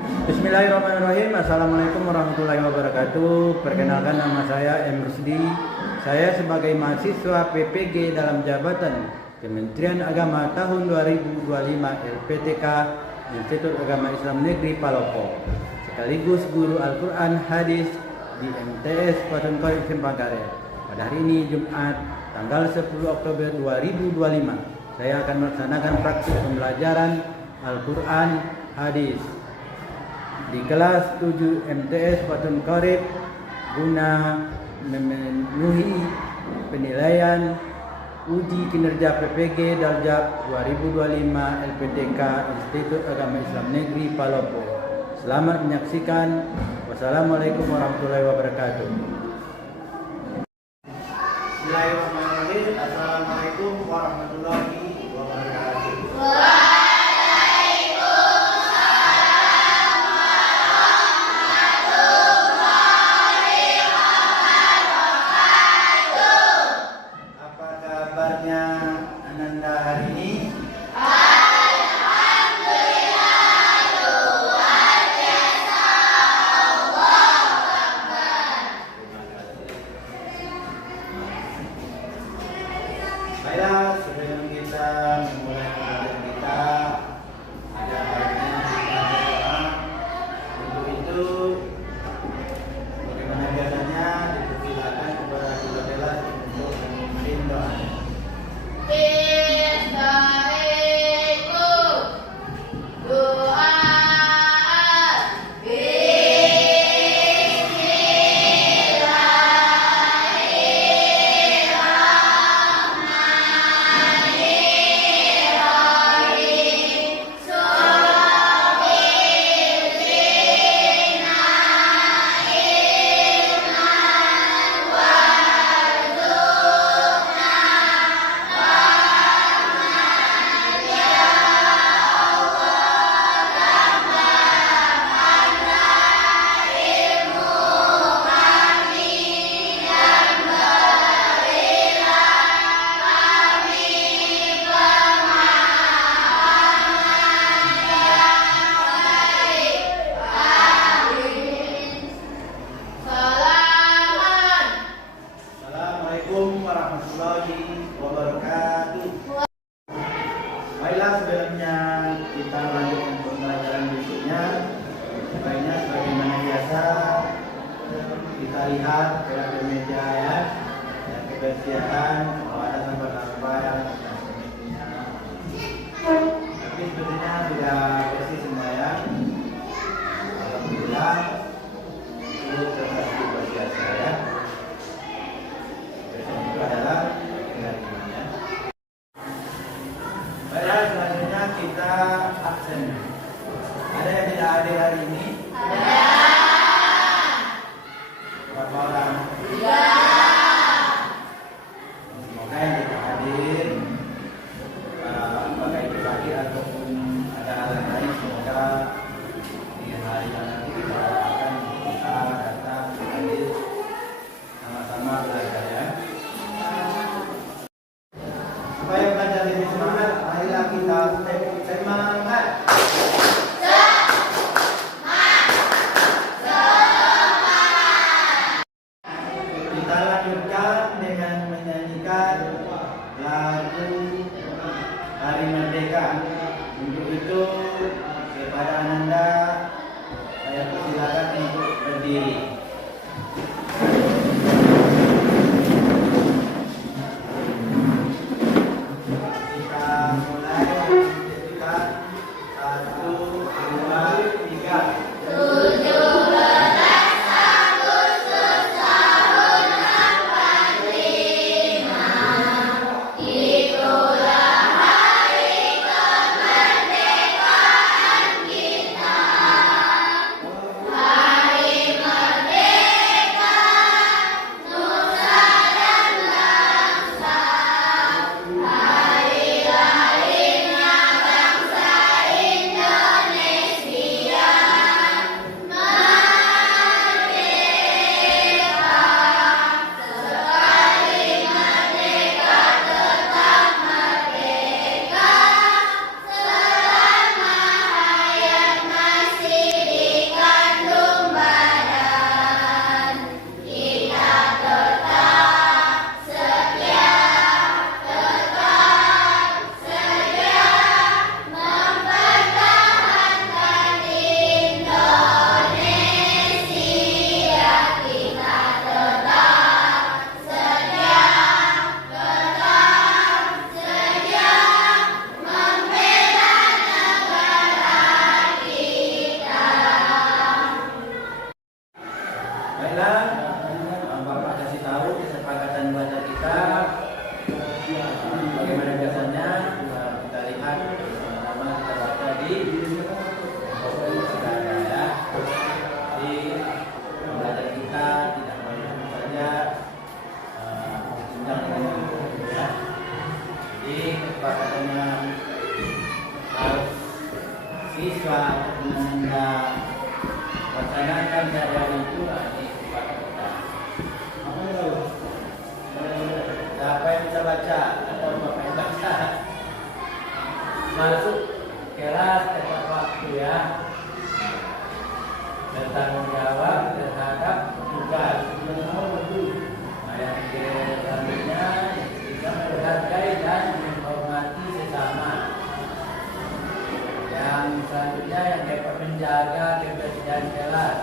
Bismillahirrahmanirrahim. Assalamualaikum warahmatullahi wabarakatuh. Perkenalkan, nama saya M. Rusdi. Saya sebagai mahasiswa PPG dalam jabatan Kementerian Agama tahun 2025 LPTK Institut Agama Islam Negeri Palopo, sekaligus guru Al-Quran Hadis di MTS Paton Korib Sempangkaret. Pada hari ini Jumat tanggal 10 Oktober 2025, saya akan melaksanakan praktik pembelajaran Al-Quran Hadis di kelas 7 MTS Paton Korib guna memenuhi penilaian uji kinerja PPG Daljab 2025 LPTK Institut Agama Islam Negeri Palopo. Selamat menyaksikan. Wassalamualaikum warahmatullahi wabarakatuh. Bismillahirrahmanirrahim. Assalamualaikum warahmatullahi wabarakatuh. Apa kabarnya Ananda hari ini? Baiklah, sebelum kita memulai pembelajaran kita, ada baiknya kita berdoa. Untuk itu, bagaimana biasanya dipersilakan kepada kedua belah untuk memimpin doa. Assalamualaikum warahmatullahi wabarakatuh. Baiklah, sebelumnya kita lanjutkan pembelajaran berikutnya. Baiknya sebagaimana biasa, kita lihat gerakan meja ya, dan kebersihan, kalau ada sampah-sampah dan sebagainya. Tapi sebetulnya sudah bersih semua ya. Alhamdulillah, itu terasa luar biasa ya. Itu adalah dengan ini ya. Baiklah, selanjutnya kita absen. Ada yang tidak hadir hari ini? Berapa orang? Semoga yang tidak hadir, apakah itu sakit ataupun ada hal lain, semoga di hari yang nanti kita akan bisa datang hadir sama-sama belajar ya. Supaya belajar lebih semangat, marilah kita semangat. dengan Anda laksanakan syariat itu nanti kepada kita. Siapa yang bisa baca atau Bapak yang baca? Masuk kelas tepat waktu ya. Bertanggung jawab terhadap tugas. Yang selanjutnya kita menghargai dan menghormati sesama. Yang selanjutnya yang dapat menjaga kebersihan kelas.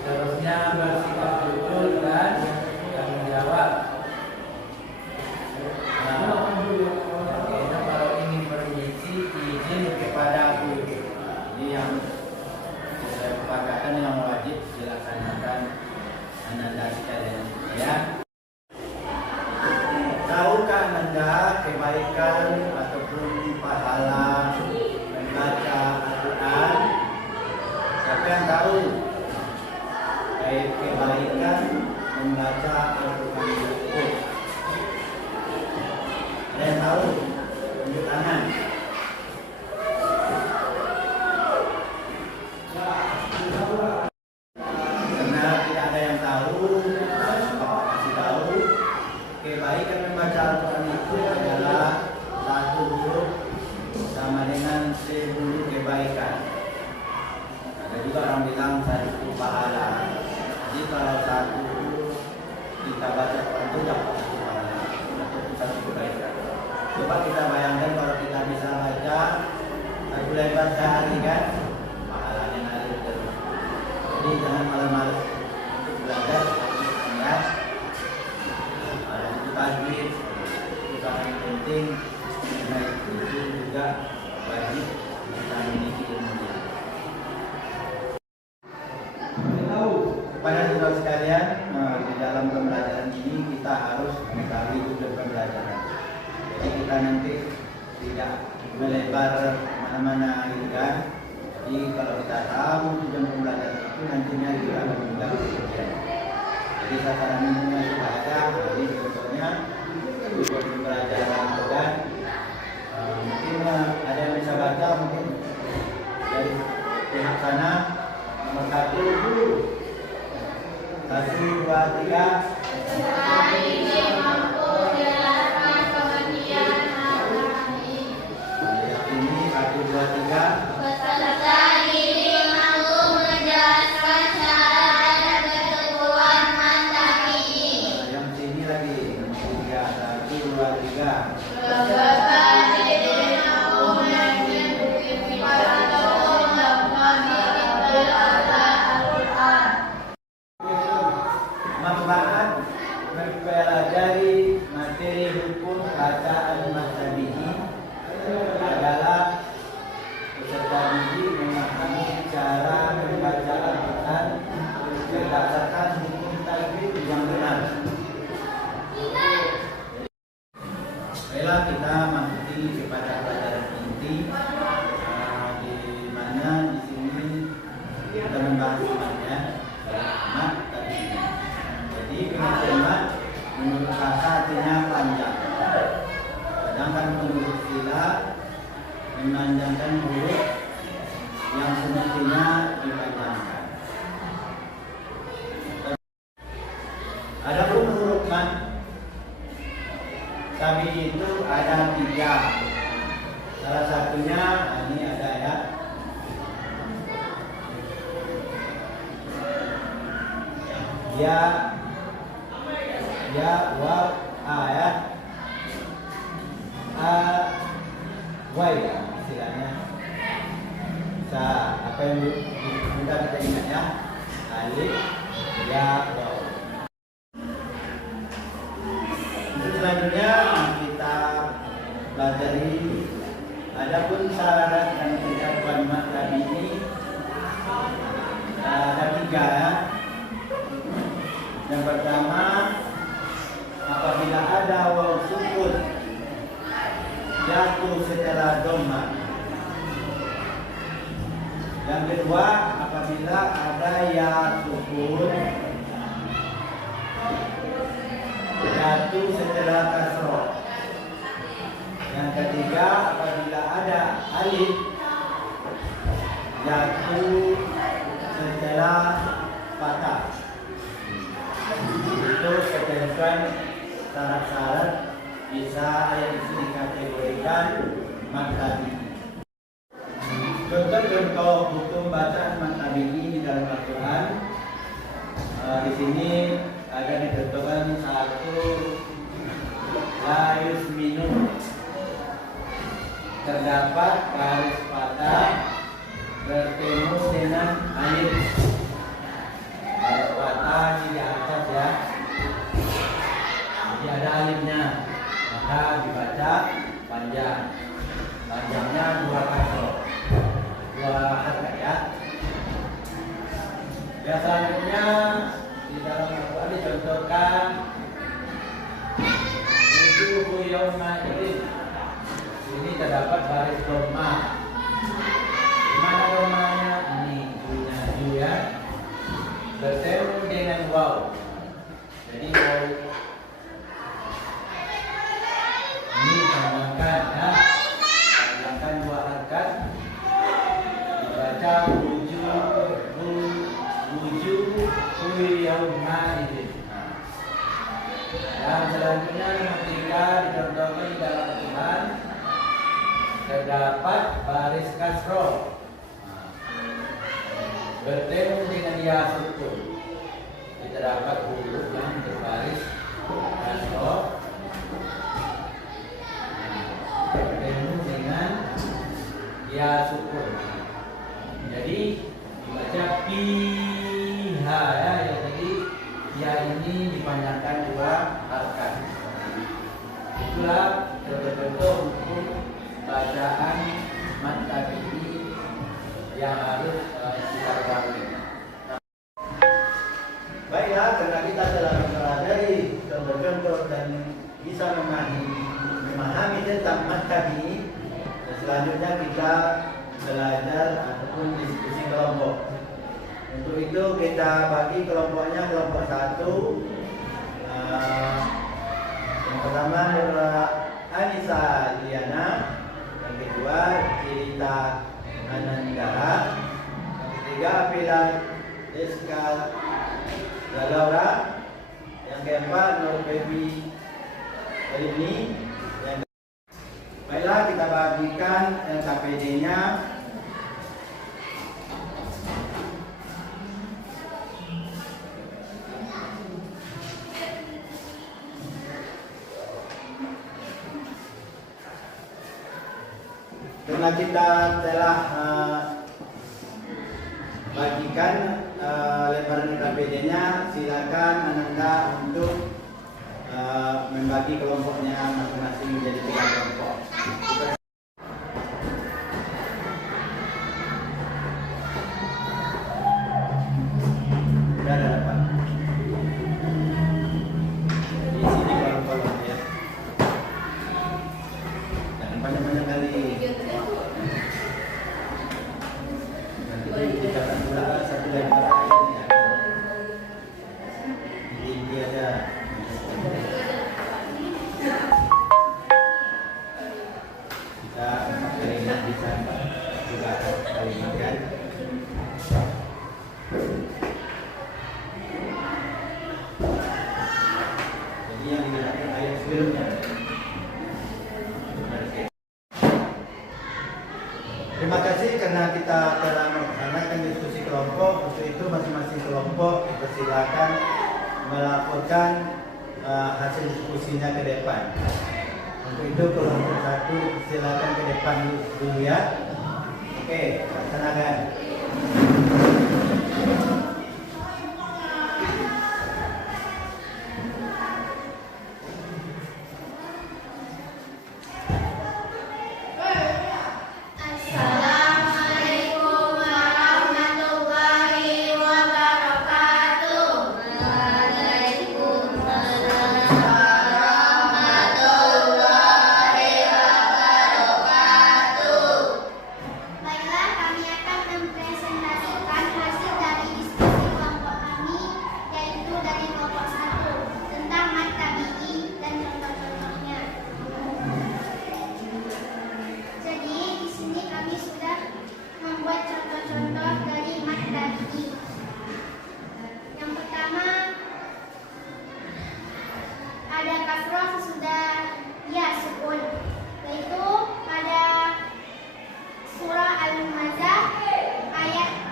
Terusnya bersikap jujur dan tanggung jawab. Nah, kalau ingin permisi izin kepada guru. Ini yang kesepakatan yang wajib dilaksanakan Anda sekalian ya. Tahukah Anda kebaikan ataupun pahala membaca Al-Quran? Siapa yang tahu kebaikan membaca Al-Quran tersebut? Ada yang tahu? Tunjuk tangan. Karena tidak ada yang tahu, Bapak kasih tahu kebaikan membaca Al-Quran itu adalah satu huruf sama dengan 10 kebaikan. Ada juga orang bilang 1 pahala. Jadi kalau satu kita baca Quran itu dapat 1 pahala atau 1 kebaikan. Coba kita bayangkan kalau kita bisa baca 1 lembar sehari kan, pahalanya ngalir terus. Jadi jangan malas-malas untuk belajar ya. Ada itu tajwid, itu sangat penting. Karena itu juga wajib kita memiliki ilmunya. Kepada saudara sekalian, di dalam pembelajaran ini kita harus mengetahui tujuan pembelajaran. Jadi kita nanti tidak melebar mana-mana gitu kan. Jadi kalau kita tahu tujuan pembelajaran itu nantinya kita akan mudah bekerja. Jadi sasaran minimumnya sudah ada. Jadi contohnya tujuan pembelajaran itu kan. Mungkin ada yang bisa baca mungkin dari pihak sana. Nomor 1 dulu. 1, 2, 3. Yang ini 1, 2, 3. Yang sini lagi 3, 1, 2, 3. Manfaat mempelajari materi hukum bacaan Mas-Tabi'i adalah peserta didik memahami cara membaca Al-Quran berdasarkan hukum tajwid yang benar. Baiklah, kita masuki kepada pelajaran inti, di mana di sini kita membahas semuanya mat tadi. Jadi mat menurut kata artinya panjang, sedangkan menurut sila memanjangkan huruf yang semestinya dipanjangkan. Adapun huruf mat Tabi itu ada 3. Salah satunya ini ada ya. Ya, wa, a ya. A, wa ya istilahnya. Bisa apa yang mudah kita ingat ya. Alif, ya, wa. Selanjutnya kita pelajari adapun syarat dan ketentuan mat tadi ini ada 3 ya. Yang pertama, apabila ada waw sukun jatuh setelah dhamma. Yang kedua, apabila ada ya sukun jatuh setelah kasroh. Yang ketiga, apabila ada alif jatuh setelah patah. Itu ketentuan syarat-syarat bisa yang dikategorikan mad tabi'i. Contoh-contoh hukum bacaan mad tabi'i di dalam Al-Quran. Di sini ada ditentukan satu, la yusminu, terdapat baris patah bertemu dengan alif. Baris patah di atas ya, jadi ada alifnya, maka dibaca panjang. Panjangnya 2 kasroh, 2 harakat ya. Yang selanjutnya di dalam Al-Quran dicontohkan wujuhu yawma idzin. Ini terdapat baris dhamma. Di mana dhammanya? Ini punya ju ya. Bertemu dengan waw. Jadi waw ini tambahkan ya. Tambahkan 2 harakat. Dibaca wujuhu yawma idzin. Dan selanjutnya nomor 3 dicontohkan di dalam Al-Quran terdapat baris kasroh bertemu dengan ya sukun. Terdapat huruf yang berbaris kasroh bertemu dengan ya sukun. Jadi dibaca piha ya. Jadi ya ini dipanjangkan 2 harakat. Itulah contoh-contoh hukum bacaan mad tabi'i yang harus kita ketahui. Baiklah, karena kita telah mempelajari contoh-contoh dan bisa memahami tentang mad tabi'i, selanjutnya kita belajar ataupun diskusi kelompok. Untuk itu kita bagi kelompoknya kelompok 1. Yang pertama adalah Anissa Liana, yang kedua Cerita Anandara, yang ketiga Pilar Eskal Laura, yang keempat Nur Baby Elini. Baiklah, kita bagikan KPD-nya. Karena kita telah bagikan lembaran KPD-nya, silakan Ananda untuk membagi kelompoknya masing-masing menjadi 3 kelompok. Sudah ada dapat. Di sini kolom-kolom ya. Jangan banyak-banyak kali. Nanti kita akan pula satu lembar ayatnya. Ini ada. Kita kalimat bisa juga kalimat kan. Jadi yang digunakan ayat sebelumnya. Terima kasih karena kita telah melaksanakan diskusi kelompok. Untuk itu masing-masing kelompok dipersilakan melaporkan hasil diskusinya ke depan. Untuk itu kelompok 1 silakan ke depan dulu ya. Oke, laksanakan. Assalamualaikum warahmatullahi wabarakatuh. Waalaikumsalam warahmatullahi wabarakatuh. Baiklah, kami akan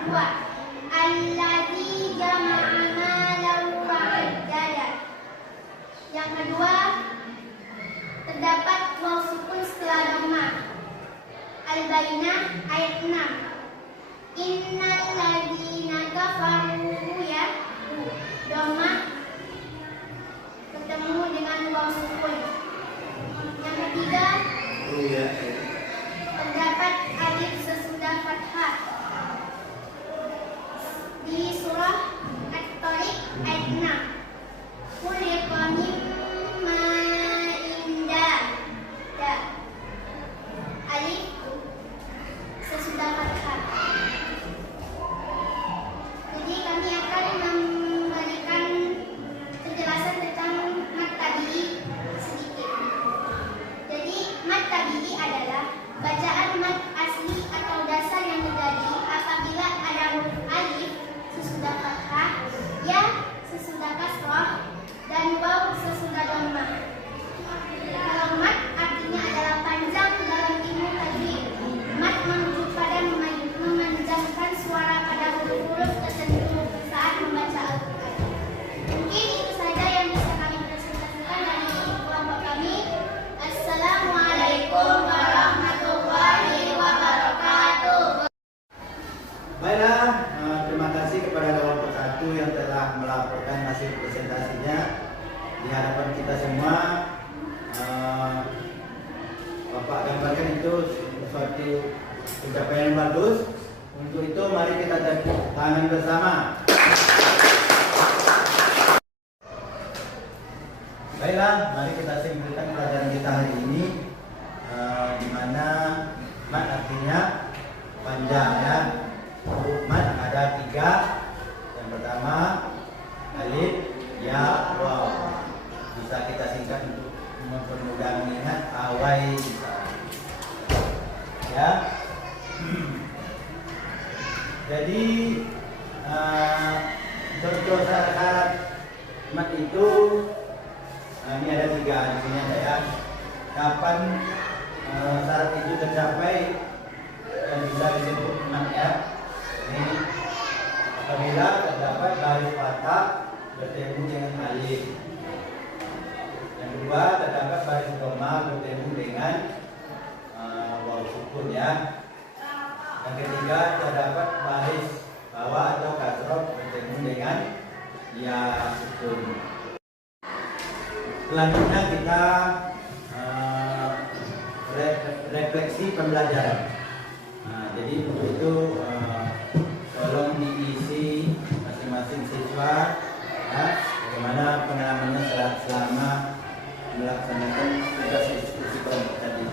huwa alladzi jama'a malan wa 'addada. Yang kedua, terdapat waw sukun setelah dhamma. Al-Bayyinah ayat 6. Innal ladzina kafaru ya dhamma ketemu dengan waw sukun. Yang ketiga, terdapat alif sesudah fathah di surah At-Tariq ayat 6. Khuliqa min ma'in dafiq. Alif sesudah fathah. Jadi kami akan memberikan penjelasan tentang mat tabi'i sedikit. Jadi mat tabi'i adalah bacaan mat asli atau dasar yang terjadi apabila ada huruf alif sesudah fathah, ya sesudah kasrah, dan waw sesudah dhammah. Kalau mat artinya adalah panjang dalam ilmu tajwid. Mat merujuk pada memanjangkan suara pada huruf-huruf tertentu saat membaca Al-Quran. Mungkin itu saja yang bisa kami presentasikan dari kelompok kami. Assalamualaikum warahmatullahi wabarakatuh. Baiklah, terima kasih kepada kelompok 1 yang telah melaporkan hasil presentasinya di hadapan kita semua. Bapak gambarkan itu suatu pencapaian yang bagus. Untuk itu mari kita tepuk tangan bersama. Baiklah, mari kita simpulkan pelajaran kita hari ini, di mana mat artinya panjang ya. Huruf mat ada 3. Yang pertama alif, ya, waw. Bisa kita singkat untuk mempermudah mengingat, awai bisa. Ya. Jadi contoh syarat mat itu ini ada 3 di sini ada ya. Kapan syarat itu tercapai dan bisa disebut mat ya. Ini apabila terdapat baris patah bertemu dengan alif. Yang kedua, terdapat baris dhamma bertemu dengan waw sukun ya. Yang ketiga, terdapat baris bawah atau kasroh bertemu dengan ya sukun. Selanjutnya kita refleksi pembelajaran. Jadi untuk itu tolong diisi masing-masing siswa ya, bagaimana pengalamannya selama melaksanakan tugas diskusi kelompok tadi.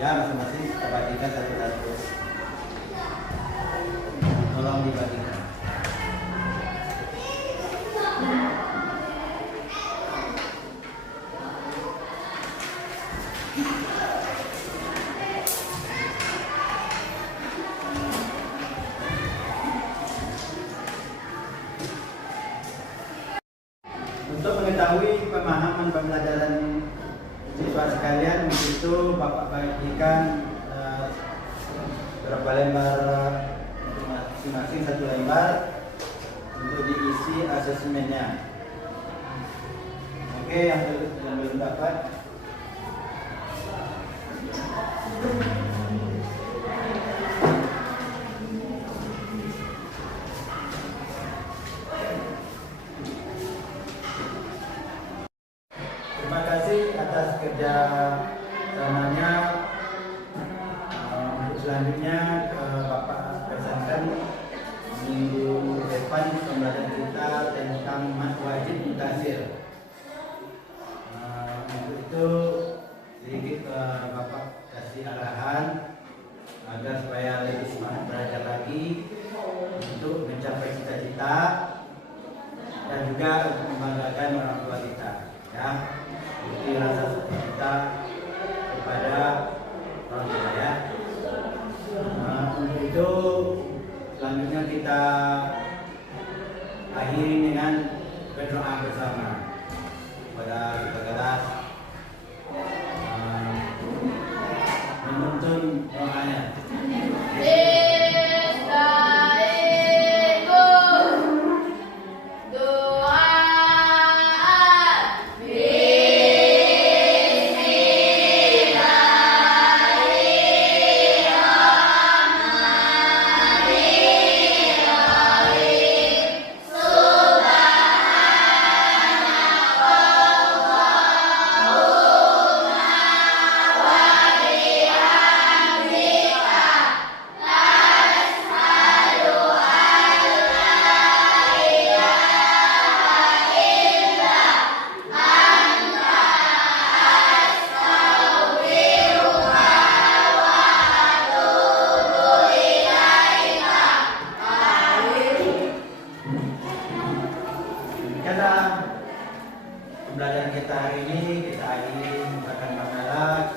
Ya, masing-masing kita bagikan satu-satu. Tolong dibagikan. Untuk mengetahui pemahaman pembelajaran siswa sekalian, itu Bapak bagikan berapa lembar untuk masing-masing 1 lembar untuk diisi asesmennya. Oke, yang belum dapat. Terima kasih atas kerja samanya. Untuk selanjutnya Bapak pesankan minggu depan pembelajaran kita tentang mat wajib mutakhir. Untuk itu sedikit Bapak kasih arahan agar supaya lebih semangat belajar lagi untuk mencapai cita-cita dan juga untuk membanggakan orang tua kita ya. Bukti rasa syukur kita kepada orang tua ya. Untuk itu selanjutnya kita akhiri dengan berdoa bersama pada kita kelas menuntun doanya. pembelajaran kita hari ini kita akhiri menggunakan basmalah.